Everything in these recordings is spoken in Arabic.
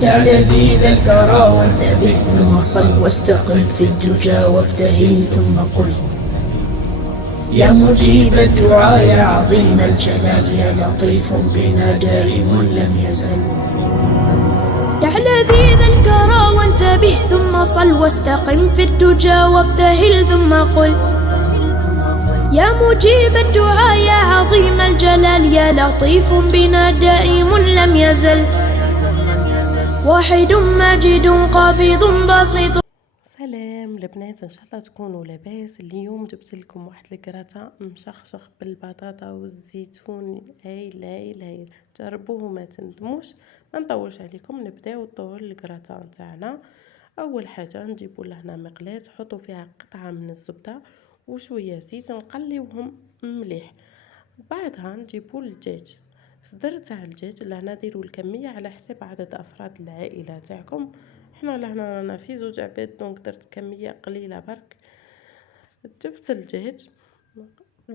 دع لذيذ الكرى وانتبه ثم صل واستقم في الدجى وابتهل ثم قل يا مجيب الدعاء يا عظيم الجلال يا لطيف بنا دائم لم يزل. دع لذيذ الكرى وانتبه ثم صل واستقم في الدجى وابتهل ثم قل يا مجيب الدعاء يا عظيم الجلال يا لطيف بنا دائم لم يزل. واحد ماجد قابض بسيط. سلام البنات، ان شاء الله تكونوا لاباس. اليوم جبت لكم واحد الكراتا مشخشخ بالبطاطا والزيتون، هايل هايل هايل، جربوه ما تندموش. ما نطولش عليكم، نبداو طول الكراتا نتاعنا. اول حاجه نجيبوا لهنا مقلاة، حطوا فيها قطعه من الزبده وشويه زيت، نقليوهم مليح. بعدها نجيبوا الدجاج، صدر تاع الدجاج. لهنا ديروا الكميه على حساب عدد افراد العائله تاعكم. احنا لهنا رانا في 2 عباد، دونك درت كميه قليله برك. جبت الدجاج،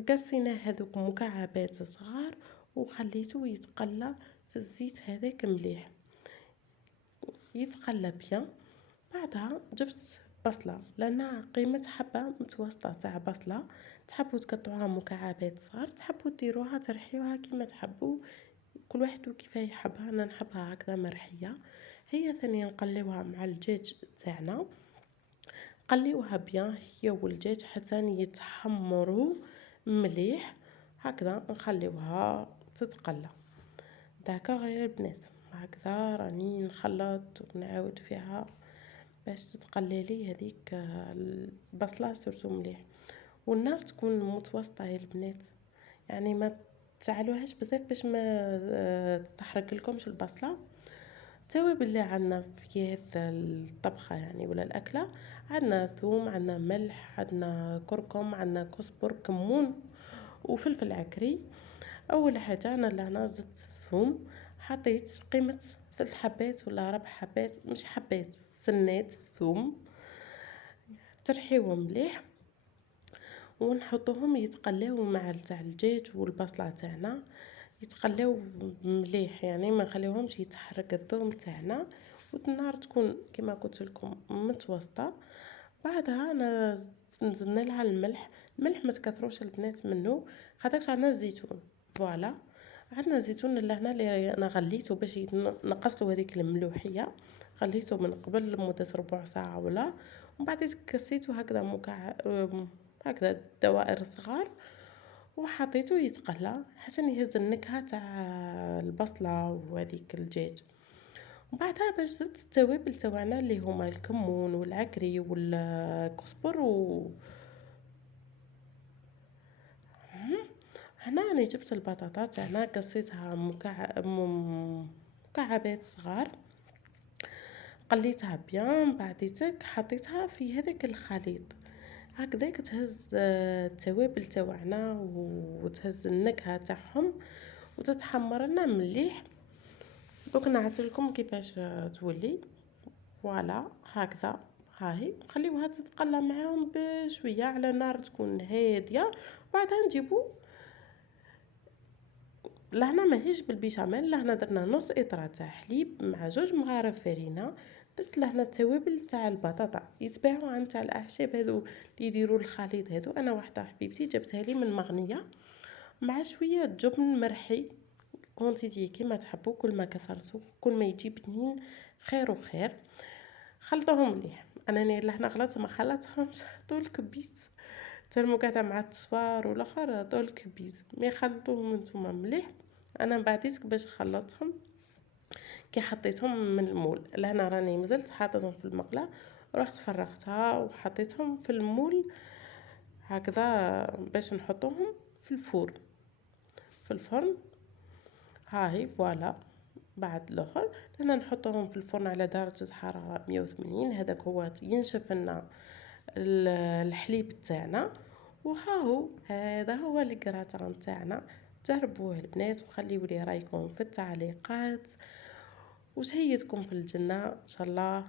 قصيناه هذوك مكعبات صغار وخليته يتقلى في الزيت هذاك مليح، يتقلى بيان. بعدها جبت بصله، لان قيمه حبه متوسطه تاع بصله، تحبوا تقطعوها مكعبات صغار، تحبوا ديروها ترحيوها كيما تحبوا، كل واحد وكيف يحبها. انا نحبها هكذا مرحيه. هي ثانيا نقليوها مع الدجاج تاعنا، قليوها بيان هي والدجاج حتى يتحمروا مليح هكذا، نخليوها تتقلى. داكا غير البنات، هكذا راني نخلط ونعاود فيها باش تتقلى لي هذيك البصله سورتو مليح. والنار تكون متوسطه يا البنات، يعني ما تشعلوهاش بزاف باش ما تحرق لكمش البصله. التوابل اللي عندنا في هذا الطبخه يعني ولا الاكله، عندنا ثوم، عندنا ملح، عندنا كركم، عندنا كزبر، كمون وفلفل عكري. اول حاجه انا لهنا زدت الثوم، حطيت قيمه 3 حبات ولا 4 حبات، مش حبات، سنات ثوم، ترحيوهم مليح ونحطوهم يتقلاو مع تاع الدجاج والبصله تاعنا، يتقلاو مليح، يعني ما نخليوهمش يتحرك الثوم تاعنا. والنار تكون كما قلت لكم متوسطه. بعدها انا نزلنا لها الملح ما تكثروش البنات منه، خاطرش عندنا الزيتون. فوالا، عندنا زيتون لهنا اللي انا غليته باش ينقص له هذيك الملوحيه، غليته من قبل لمده ربع ساعه ولا، ومن بعد كسيته هكذا هكذا دوائر صغار، وحطيته يتقلى حتى يهز النكهه تاع البصله وهذيك الدجاج. وبعدها باش زدت التوابل تاعنا اللي هما الكمون والعكري والكزبر هنا انا جبت البطاطا تاعنا، قصيتها مكعبات صغار، قليتها بيان، بعديتك حطيتها في هذاك الخليط هكذاك، تهز التوابل تاعنا وتهز النكهه تاعهم وتتحمر لنا مليح. دوك نعت لكم كيفاش تولي. فوالا هكذا، هاهي نخليوها تتقلى معاهم بشويه على نار تكون هاديه. بعدها نجيبو لهنا ماهيش بالبيشاميل، لهنا درنا نص اطره تاع حليب مع 2 مغارف فرينه. درت لهنا التوابل تاع البطاطا، يتباعوا عن تاع الاعشاب هذو اللي يديروا الخليط هذو. انا واحده حبيبتي جبتها لي من مغنيه مع شويه جبن مرحي، كونتيتي كيما تحبوا، كل ما كثرتو كل ما يجي بنين خير وخير. خلطوهم مليح. انا لهنا غلطت ما خلطتهمش طول كبيت ترموكاتا مع التصفار والاخر طول كبيت، مي خلطوهم نتوما مليح. انا بعديتك باش خلطتهم كي حطيتهم من المول. لهنا راني مازلت حاطتهم في المقله، رحت فرغتها وحطيتهم في المول هكذا باش نحطوهم في الفرن، في الفرن. هاهي فوالا. بعد الاخر لنا نحطوهم في الفرن على درجه حراره 180، هذاك هو ينشف لنا الحليب تاعنا. وهاهو هذا هو الكراتان تاعنا. جربوه البنات وخليوا لي رايكم في التعليقات، وشهيتكم في الجنه ان شاء الله.